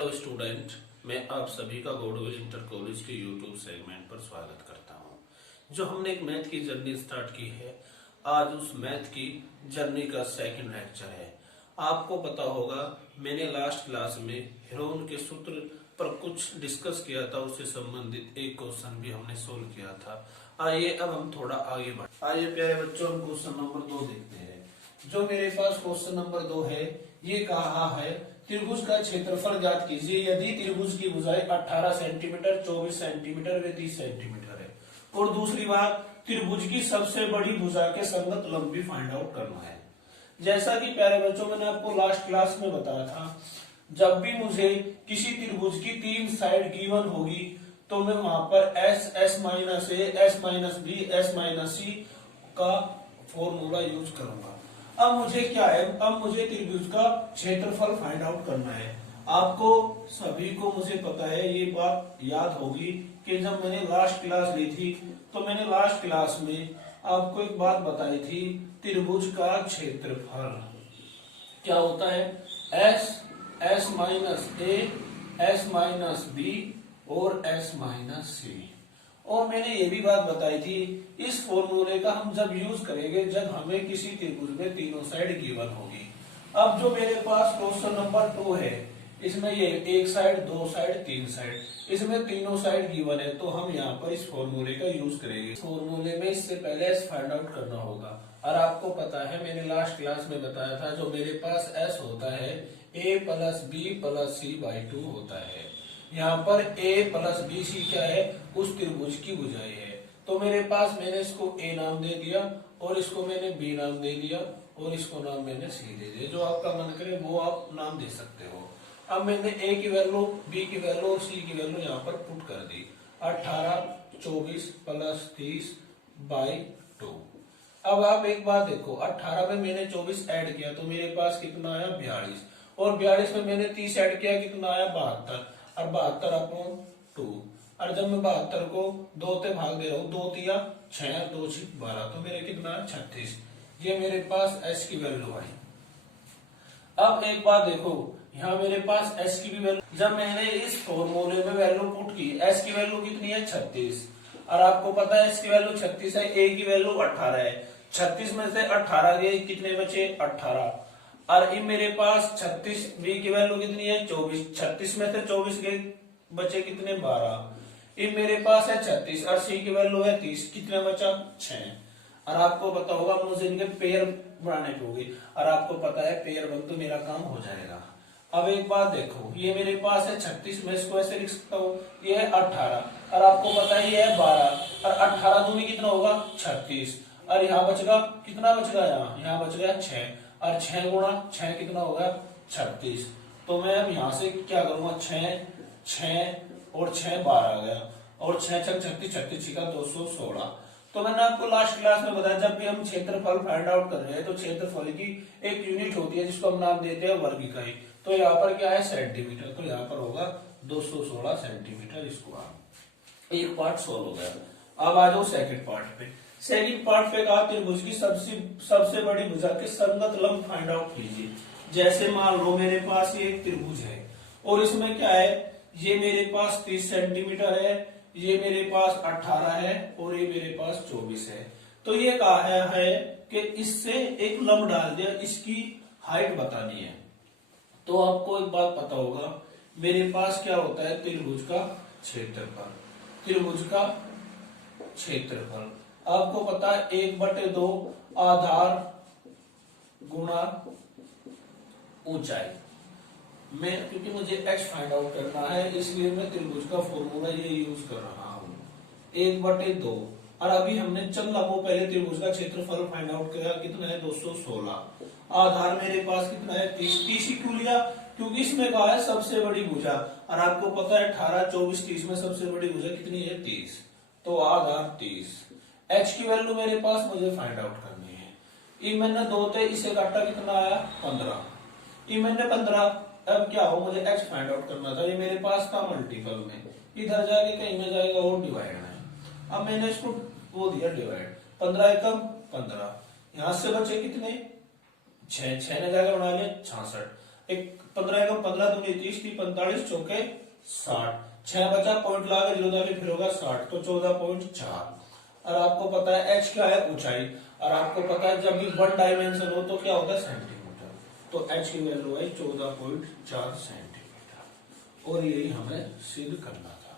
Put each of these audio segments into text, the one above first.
Hello student, मैं आप सभी का गॉडविल इंटर कॉलेज के यूट्यूब सेगमेंट पर स्वागत करता हूं। जो हमने एक मैथ की जर्नी स्टार्ट की है, आज उस मैथ की जर्नी का सेकंड लेक्चर है। आपको पता होगा मैंने लास्ट क्लास में हेरोन के सूत्र पर कुछ डिस्कस किया था, उससे संबंधित एक क्वेश्चन भी हमने सोल्व किया था। आइए अब हम थोड़ा आगे बढ़े। आइए प्यारे बच्चों, हम क्वेश्चन नंबर 2 देखते हैं। जो मेरे पास क्वेश्चन नंबर 2 है, ये कहा है त्रिभुज का क्षेत्रफल ज्ञात कीजिए यदि त्रिभुज की भुजाएं 18 सेंटीमीटर, 24 सेंटीमीटर व 30 सेंटीमीटर है। और दूसरी बात, त्रिभुज की सबसे बड़ी भुजा के संगत लंब भी फाइंड आउट करना है। जैसा कि प्यारे बच्चों मैंने आपको लास्ट क्लास में बताया था, जब भी मुझे किसी त्रिभुज की 3 साइड गिवन होगी तो मैं वहां पर S, S minus A, S minus B, S minus C का फॉर्मूला यूज करूंगा। अब मुझे क्या है, अब मुझे त्रिभुज का क्षेत्रफल फाइंड आउट करना है। आपको सभी को मुझे पता है, ये बात याद होगी कि जब मैंने लास्ट क्लास ली थी तो मैंने लास्ट क्लास में आपको एक बात बताई थी, त्रिभुज का क्षेत्रफल क्या होता है, S, S minus A, S minus B और एस माइनस सी। और मैंने ये भी बात बताई थी, इस फॉर्मूले का हम जब यूज करेंगे जब हमें किसी त्रिभुज में तीनों साइड गिवन होगी। अब जो मेरे पास क्वेश्चन नंबर 2 है, इसमें ये एक साइड, दो साइड, तीन साइड, इसमें तीनों साइड गिवन है, तो हम यहाँ पर इस फॉर्मूले का यूज करेंगे। फॉर्मूले में इससे पहले एस फाइंड आउट करना होगा। और आपको पता है मैंने लास्ट क्लास में बताया था, जो मेरे पास एस होता है A plus B plus C by 2 होता है। यहाँ पर a प्लस बी सी क्या है, उस त्रिभुज की भुजाएं है। तो मेरे पास मैंने इसको a नाम दे दिया और इसको मैंने b नाम दे दिया और इसको नाम मैंने c दे दिया। जो आपका मन करे वो आप नाम दे सकते हो। अब मैंने a की वैल्यू, b की वैल्यू और c की वैल्यू यहाँ पर पुट कर दी। 18, 24 प्लस 30 बाई 2। अब आप एक बात देखो, 18 में मैंने 24 ऐड किया तो मेरे पास कितना आया, 42। और 42 में मैंने 30 ऐड किया, कितना आया, 72। और 72 अपॉन 2। और जब मैं 72 को 2 से भाग दे रहा हूँ, 2 तिया 6, 2 6 12, तो मेरे कितना है, 36। ये मेरे पास s की वैल्यू आई। अब एक बात देखो, यहाँ मेरे पास s की भी वैल्यू, जब मैंने इस फॉर्मूले में वैल्यू पुट की, s की वैल्यू कितनी है, 36। और आपको पता है s की वैल्यू 36 है, a की वैल्यू 18 है। 36 में से 18 गए, कितने बचे, 18। और इन मेरे पास 36, बी की वैल्यू कितनी है, 24। 36 में से 24 गए, बचे कितने, 12। इन मेरे पास है 36 और सी की वैल्यू है 30, कितने बचा, 6। और आपको पता होगा मुझे इनके पेयर बनाने की होगी, और आपको पता है पेयर बन तो मेरा काम हो जाएगा। अब एक बात देखो, ये मेरे पास है 36, मैं इसको ऐसे लिख सकता हूँ, ये है 18 और आपको पता है ये है 12 और 18 दूनी कितना होगा, 36। और यहाँ बचेगा, कितना बचेगा, यहाँ बच गया 6 और 6 गुणा 6 कितना होगा, 36। तो मैं अब यहाँ से क्या करूंगा, 6 और 6 12 आ गया और 6 6 36, 36 का 216। तो मैंने आपको लास्ट क्लास में बताया, जब भी हम क्षेत्रफल फाइंड आउट कर रहे हैं तो क्षेत्रफल की एक यूनिट होती है जिसको हम नाम देते हैं वर्ग इकाई। तो यहाँ पर क्या है, सेंटीमीटर, तो यहाँ पर होगा 216 सेंटीमीटर। इसको आप एक पार्ट सोल्व हो गया। अब आ जाओ सेकंड पार्ट पे। सेकंड पार्ट पे कहा त्रिभुज की सबसे बड़ी भुजा के संगत लंब फाइंड आउट कीजिए। जैसे मान लो मेरे पास ये एक त्रिभुज है और इसमें क्या है, ये मेरे पास 30 सेंटीमीटर है, ये मेरे पास 18 है और ये मेरे पास 24 है। तो ये कहा है कि इससे एक लंब डाल दिया, इसकी हाइट बतानी है। तो आपको एक बात पता होगा, मेरे पास क्या होता है, त्रिभुज का क्षेत्रफल। त्रिभुज का क्षेत्रफल आपको पता है 1/2 आधार गुणा ऊंचाई। मैं क्योंकि मुझे h फाइंड आउट करना है इसलिए मैं त्रिभुज का फॉर्मूला ये यूज कर रहा हूँ, 1/2। और अभी हमने चल लंबों पहले त्रिभुज का क्षेत्रफल फाइंड आउट किया, कितना है, 216। आधार मेरे पास कितना है, 30। 30 क्यों लिया, क्योंकि इसमें कहा है सबसे बड़ी भुजा, और आपको पता है 18, 24, 30 में सबसे बड़ी भुजा कितनी है, 30। तो आधार 30। h की वैल्यू मेरे पास मुझे फाइंड आउट करनी है। ई मैंने 2 थे, इसे काटा, कितना आया, 15। ई मैंने 15। अब क्या हो, मुझे x फाइंड आउट करना था, ये मेरे पास था मल्टीपल में, इधर जाके कहीं में जाएगा और डिवाइड में। अब मैंने इसको वो दिया डिवाइड, 15 एकम 15, यहां से बचे कितने, 6 ने जाकर बना लिया 66। एक 15 एकम 15 दूनी 30 थी 45 चौके 60, 6 बचा पॉइंट लगा जीरो दागे फिर होगा 60 तो 14.4। और आपको पता है एच क्या है ऊंचाई, और आपको पता है जब भी वन डायमेंशन हो तो क्या होता है सेंटीमीटर, तो एच की वैल्यू है 14.4 सेंटीमीटर। और यही हमें सिद्ध करना था।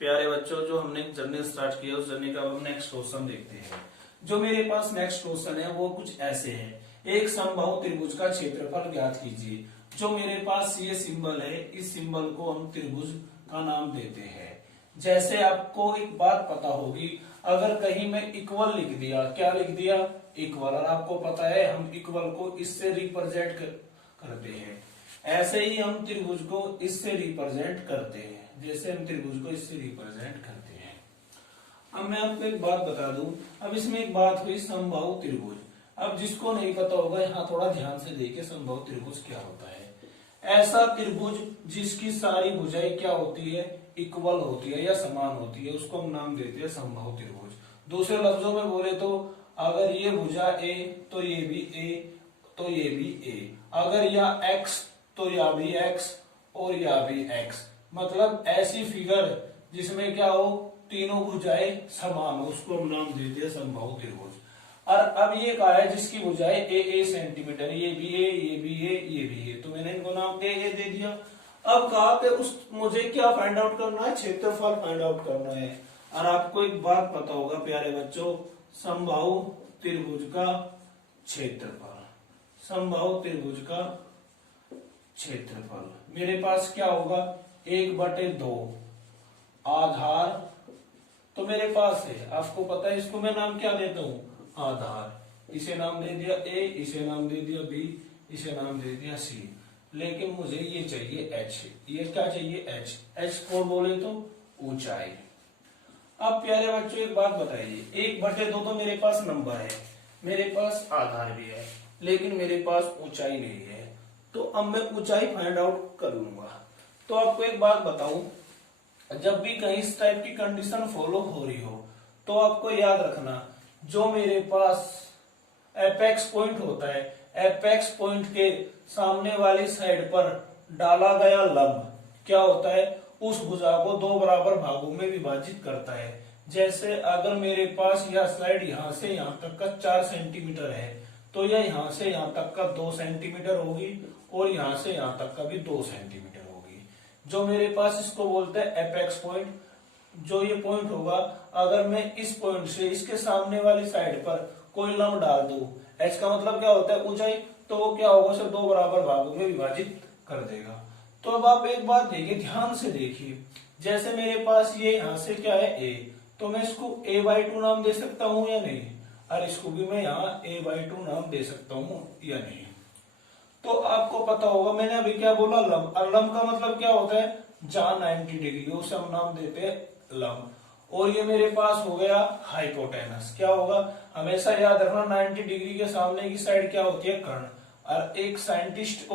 प्यारे बच्चों, जो हमने एक जर्नी स्टार्ट किया उस जर्नी का हम नेक्स्ट क्वेश्चन देखते हैं। जो मेरे पास नेक्स्ट क्वेश्चन है वो कुछ ऐसे है, एक समबाहु त्रिभुज का क्षेत्रफल ज्ञात कीजिए। जो मेरे पास ये सिंबल है, इस सिंबल को हम त्रिभुज का नाम देते हैं। जैसे आपको एक बात पता होगी, अगर कहीं मैं इक्वल लिख दिया, क्या लिख दिया इक्वल, और आपको पता है हम इक्वल को इससे रिप्रेजेंट करते हैं, ऐसे ही हम त्रिभुज को इससे रिप्रेजेंट करते हैं, जैसे हम त्रिभुज को इससे रिप्रेजेंट करते हैं। अब मैं आपको एक बात बता दूं, अब इसमें एक बात हुई समबाहु त्रिभुज। अब जिसको नहीं पता होगा यहाँ थोड़ा ध्यान से देखिए समबाहु त्रिभुज क्या होता है। ऐसा त्रिभुज जिसकी सारी भुजाएं क्या होती है इक्वल होती है या समान होती है, उसको हम नाम देते हैं समबाहु त्रिभुज। दूसरे लफ्जों में बोले तो अगर ये भुजा ए तो ये भी ए तो ये भी ए, अगर या एक्स तो या भी एक्स और या भी एक्स, मतलब ऐसी फिगर जिसमें क्या हो तीनों भुजाएं समान हो, उसको हम नाम देते हैं समबाहु त्रिभुज। और अब ये कहा है जिसकी भुजाएं ए सेंटीमीटर, ये भी ए ये भी ए ये भी ए, तो मैंने इनको नाम ए दे दिया। अब कहा कि उस मुझे क्या फाइंड आउट करना है, क्षेत्रफल फाइंड आउट करना है। और आपको एक बात पता होगा प्यारे बच्चों, समबाहु त्रिभुज का क्षेत्रफल, समबाहु त्रिभुज का क्षेत्रफल मेरे पास क्या होगा 1/2 आधार, तो मेरे पास है, आपको पता है इसको मैं नाम क्या देता हूं आधार, इसे नाम दे दिया ए, इसे नाम दे दिया बी, इसे नाम दे दिया सी। लेकिन मुझे ये चाहिए एच, ये क्या चाहिए एच, एच को बोले तो ऊंचाई। अब प्यारे बच्चों एक बात बताइए, 1/2 तो मेरे पास नंबर है, मेरे पास आधार भी है, लेकिन मेरे पास ऊंचाई नहीं है, तो अब मैं ऊंचाई फाइंड आउट कर लूंगा। तो आपको एक बात बताऊं, जब भी कहीं इस टाइप की कंडीशन फॉलो हो रही हो तो आपको याद रखना, जो मेरे पास एपेक्स पॉइंट होता है, एपेक्स पॉइंट के सामने वाली साइड पर डाला गया लंब क्या होता है उस भुजा को 2 बराबर भागों में विभाजित करता है। जैसे अगर मेरे पास यह साइड यहाँ से यहाँ तक का 4 सेंटीमीटर है, तो यह यहाँ से यहाँ तक का 2 सेंटीमीटर होगी, और यहाँ से यहाँ तक का भी 2 सेंटीमीटर होगी। जो मेरे पास इसको बोलते हैं एपेक्स पॉइंट, जो ये पॉइंट होगा, अगर मैं इस पॉइंट से इसके सामने वाली साइड पर कोई लंब डाल दूं, एच का मतलब क्या होता है ऊंचाई, तो वो क्या होगा उसे 2 बराबर भागों में विभाजित कर देगा। तो अब आप एक बात देखिए, ध्यान से देखिए, जैसे मेरे पास ये यहाँ से क्या है ए, तो मैं इसको a/2 नाम दे सकता हूँ या नहीं, और इसको भी मैं यहाँ a/2 नाम दे सकता हूँ या नहीं। तो आपको पता होगा मैंने अभी क्या बोला लंब, और लंब का मतलब क्या होता है जहां 90 डिग्री उसे हम नाम देते हैं लंब। और ये मेरे पास हो गया हाइपोटेनस, क्या होगा हमेशा याद रखना 90 डिग्री के सामने की साइड क्या होती है कर्ण। और एक साइंटिस्ट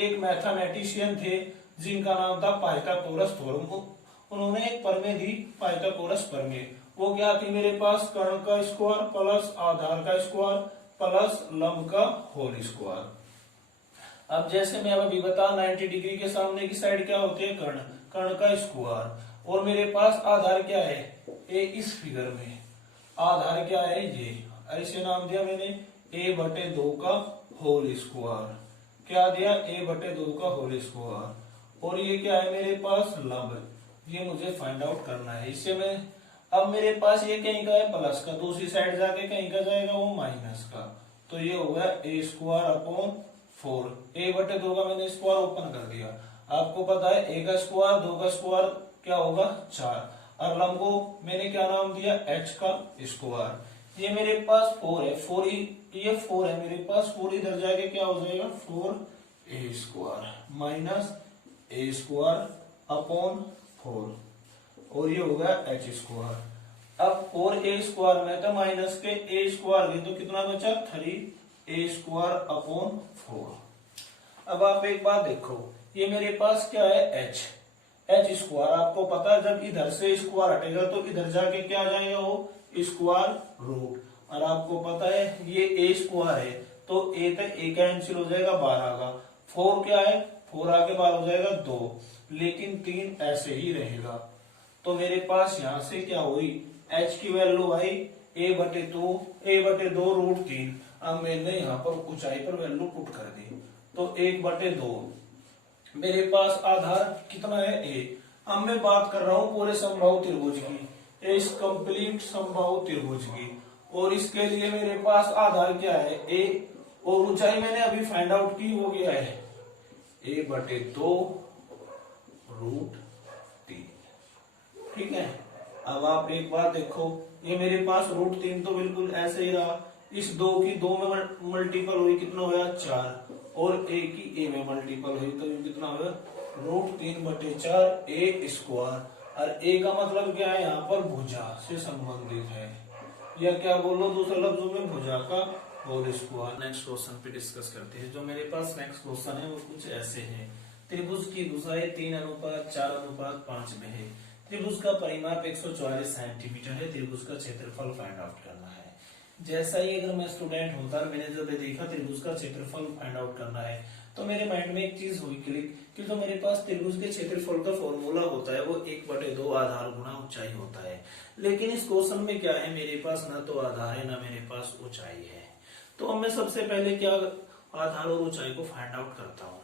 एक मैथमेटिशियन थे जिनका नाम था पाइथागोरस थ्योरम, उन्होंने एक प्रमेय दी पाइथागोरस प्रमेय, वो क्या थी मेरे पास कर्ण का स्क्वायर प्लस आधार का स्क्वायर प्लस लंब का होल स्क्वायर। अब जैसे मैं अभी बता 90 डिग्री के सामने की साइड क्या होती है कर्ण, कर्ण का स्क्वायर, और मेरे पास आधार क्या है ए, इस फिगर में आधार क्या है ये, ऐसे नाम दिया मैंने a/2 का होल स्क्वायर, क्या दिया a/2 का होल स्क्वायर, और ये क्या है मेरे पास लंब, ये मुझे फाइंड आउट करना है। इससे मैं अब मेरे पास ये कहीं का है प्लस का, दूसरी साइड जाके कहीं का जाएगा वो माइनस का, तो ये हो गया a²/4, a/2 का मैंने स्क्वायर ओपन कर दिया। आपको पता है a का स्क्वायर 2 का स्क्वायर क्या होगा 4, और लंब को मैंने क्या नाम दिया h का स्क्वायर। ये मेरे पास 4 है, 4 ये 4 है मेरे पास, 4 इधर जाके क्या हो जाएगा 4a² माइनस a²/4, और ये होगा h²। अब 4a² में तो माइनस के a² गए तो कितना बचा 3a²/4। अब आप एक बात देखो, ये मेरे पास क्या है h², आपको पता है जब इधर से स्क्वायर हटेगा तो इधर जाके क्या जाएगा वो स्क्वायर रूट, और आपको पता है ये a² है तो a तक a कैंसिल हो जाएगा 12 का, 4 क्या है, 4 आगे बाद हो जाएगा 2, लेकिन 3 ऐसे ही रहेगा। तो मेरे पास यहां से क्या हुई, h की वैल्यू आई a/2 रूट 3। अब मैंने यहाँ पर ऊंचाई पर वैल्यू पुट कर दी, तो 1/2 मेरे पास आधार कितना है a। अब मैं बात कर रहा हूं पूरे समबाहु त्रिभुज की, इस कंप्लीट समबाहु त्रिभुज की, और इसके लिए मेरे पास आधार क्या है a, और ऊंचाई मैंने अभी फाइंड आउट की, वो क्या है a/2 रूट 3। ठीक है। अब आप एक बार देखो, ये मेरे पास रूट 3 तो बिल्कुल ऐसे ही रहा, इस 2 की 2 में मल्टीपल हुई, कितना हुआ 4, और a की a में मल्टीपल हुई, तो ये कितना हुआ रूट 3/4 a स्क्वायर। और a का मतलब क्या है, यहाँ पर भुजा से संबंधित है, या क्या बोलो दूसरे लफ्जों में भुजा का होल स्क्वायर। नेक्स्ट क्वेश्चन पे डिस्कस करते हैं। जो मेरे पास नेक्स्ट क्वेश्चन है वो कुछ ऐसे है। त्रिभुज की भुजाएं 3:4:5 में है। त्रिभुज का परिमाप 144 सेंटीमीटर है। त्रिभुज का क्षेत्रफल फाइंड आउट करना है। जैसा ही अगर मैं स्टूडेंट होता और मैंने जब देखा त्रिभुज का क्षेत्रफल फाइंड आउट करना है, तो मेरे माइंड में एक चीज हुई क्लिक कि जो मेरे पास त्रिभुज के क्षेत्रफल का फॉर्मूला होता है वो 1/2 आधार गुना ऊंचाई होता है। लेकिन इस क्वेश्चन में क्या है, मेरे पास ना तो आधार है ना मेरे पास ऊंचाई है। तो अब मैं सबसे पहले क्या आधार और ऊंचाई को फाइंड आउट करता हूँ।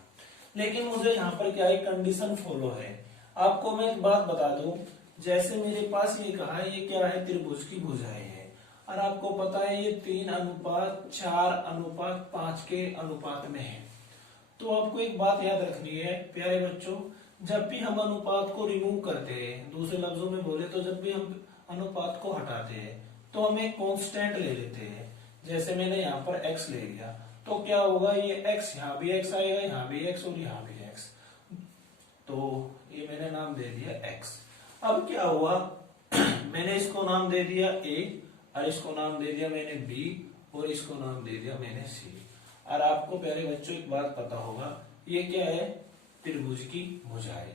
लेकिन मुझे यहाँ पर क्या है, कंडीशन फॉलो है। आपको मैं एक बात बता दूं, जैसे मेरे पास ये कहा है, ये क्या है, त्रिभुज की भुजाएं है, और आपको पता है ये 3:4:5 के अनुपात में है। तो आपको एक बात याद रखनी है प्यारे बच्चों, जब भी हम अनुपात को रिमूव करते हैं, दूसरे लफ्जों में बोले तो जब भी हम अनुपात को हटाते हैं, तो हम एक कांस्टेंट ले लेते हैं। जैसे मैंने यहाँ पर x ले लिया, तो क्या होगा, ये x यहाँ भी x आएगा, यहाँ भी x और यहाँ भी x, तो ये मैंने नाम दे दिया x। अब क्या हुआ मैंने इसको नाम दे दिया a, और इसको नाम दे दिया मैंने b, और इसको नाम दे दिया मैंने c। और आपको प्यारे बच्चों एक बात पता होगा, ये क्या है, त्रिभुज की भुजाएं।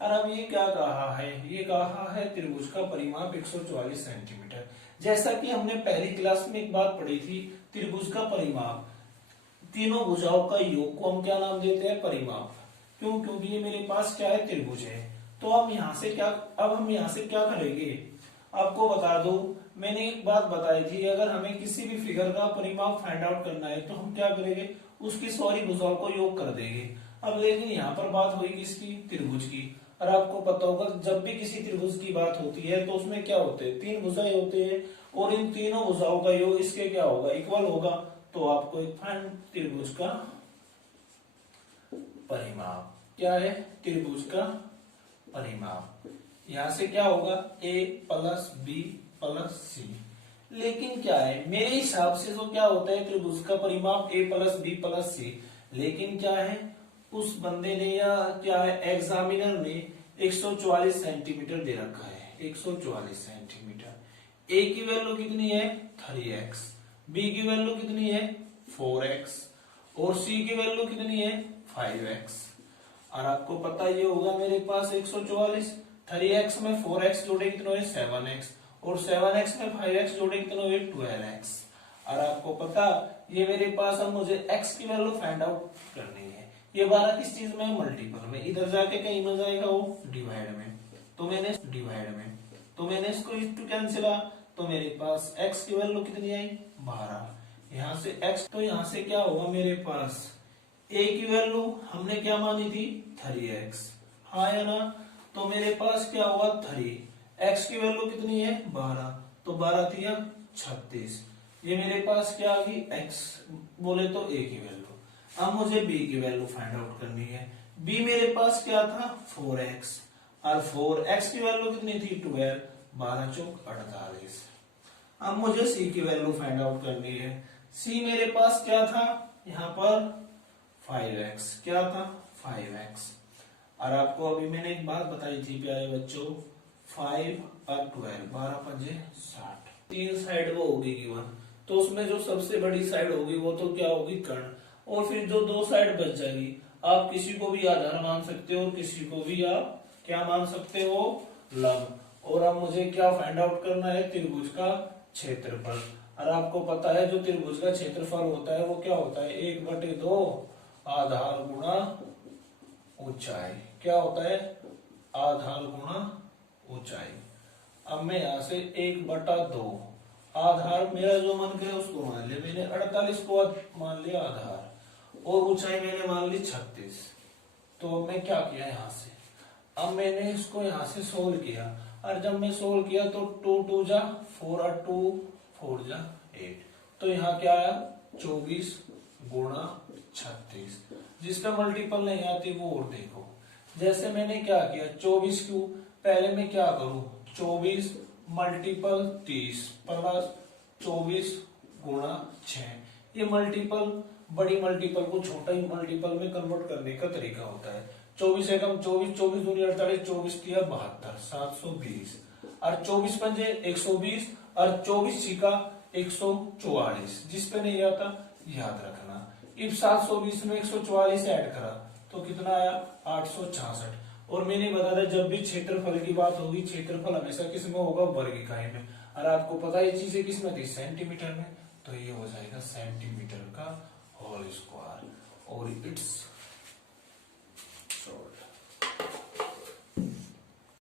और अब ये क्या कहा है, ये कहा है त्रिभुज का परिमाप 144 सेंटीमीटर। जैसा कि हमने पहली क्लास में एक बात पढ़ी थी, त्रिभुज का परिमाप, तीनों भुजाओं का योग को हम क्या नाम देते हैं, परिमाप। क्यों, क्योंकि ये मेरे पास क्या है, त्रिभुज है। तो अब यहाँ से क्या, अब हम यहाँ से क्या करेंगे, आपको बता दो, मैंने एक बात बताई थी, अगर हमें किसी भी फिगर का परिमाप फाइंड आउट करना है तो हम क्या करेंगे, उसकी सारी भुजाओं को योग कर देंगे। अब लेकिन यहाँ पर बात हुई किसकी, त्रिभुज की। और आपको पता होगा जब भी किसी त्रिभुज की बात होती है तो उसमें क्या होते हैं, 3 भुजाएं होते हैं, और इन तीनों भुजाओं का योग इसके क्या होगा, इक्वल होगा। तो आपको एक फाइंड त्रिभुज का परिमाप, क्या है, त्रिभुज का परिमाप, यहां से क्या होगा a + b + c। लेकिन क्या है, मेरे हिसाब से तो क्या होता है त्रिभुज का परिमाप a + b + c, लेकिन क्या है, उस बंदे ने या क्या है एग्जामिनर ने 144 सेंटीमीटर दे रखा है, 144 सेंटीमीटर। a की वैल्यू कितनी है, 3x, b की वैल्यू कितनी है, 4x, और c की वैल्यू कितनी है, 5x। और आपको पता ये होगा मेरे पास 144, 3x में 4x जोड़े कितने हुए, 7x, और 7x में 5x जोड़े कितने हुए, 12x। और आपको पता ये मेरे पास, अब मुझे x की वैल्यू फाइंड आउट करनी है। ये 12 किस चीज में, मल्टीपल में, इधर जाके कहीं में जाएगा वो डिवाइड में, तो मैंने इसको इसको कैंसिल, तो मेरे पास x की वैल्यू कितनी आई, 12। यहाँ से x, तो यहाँ से क्या होगा मेरे पास, a की वैल्यू हमने क्या मानी थी, 3x, हाँ या ना। तो मेरे पास क्या हुआ, 3, x की वैल्यू कितनी है, 12, तो 12 थी 36। ये मेरे पास क्या आ गई, x बोले तो a की वैल्यू। अब मुझे b की वैल्यू फाइंड आउट करनी है। b मेरे पास क्या था, 4x, और 4x की वैल्यू कितनी थी, 12, 12 चौक 48। अब मुझे c की वैल्यू फाइंड आउट करनी है। c मेरे पास क्या था, यहाँ पर 5x, क्या था, 5x। और आपको अभी मैंने एक बात बताई थी प्यारे बच्चों, 5 और 12, 12 पंजे 60, 3 साइड वो होगी गिवन, तो उसमें जो सबसे बड़ी साइड होगी वो तो क्या होगी, कर्ण, और फिर जो 2 साइड बच जाएगी, आप किसी को भी आधार मान सकते हो और किसी को भी आप क्या मान सकते हो, लंब। और अब मुझे क्या फाइंड आउट करना है, त्रिभुज का क्षेत्रफल। और आपको पता है जो त्रिभुज का क्षेत्रफल होता है वो क्या होता है, 1/2 आधार गुणा ऊंचाई। क्या होता है? आधार गुणा ऊंचाई। अब मैं यहां से 1/2 आधार मेरा जो मन करे उसको मान लिया मैंने, 48 को मान लिया आधार, और ऊंचाई मैंने मान ली 36। तो मैं क्या किया यहाँ से, अब मैंने इसको यहाँ से सोल्व किया, और जब मैं सोल्व किया तो 2 2 जा 4 और 2 4 जा 8, तो यहाँ क्या आया 24 गुणा 36। जिसका मल्टीपल नहीं आती वो और देखो। जैसे मैंने क्या किया 24 क्यों, पहले मैं क्या करूं 24 मल्टीपल 30 प्लस 24 गुणा 6। ये मल्टीपल बड़ी मल्टीपल को छोटा ही मल्टीपल में कन्वर्ट करने का तरीका होता है। 24 एकम 24, 24 दूनी 48, 24 तिया 72, 720, और 24 पंजे 120, और 24 छिका 144। जिस पे नहीं आता याद रखना। इब 720 में 144 ऐड करा तो कितना आया 866। और मैंने बताया जब भी क्षेत्रफल की बात होगी, क्षेत्रफल हमेशा किस में होगा, वर्ग इकाई में। और आपको पता है ये चीजें किस में थी, सेंटीमीटर में, तो ये हो जाएगा सेंटीमीटर का होल स्क्वायर। और इट्स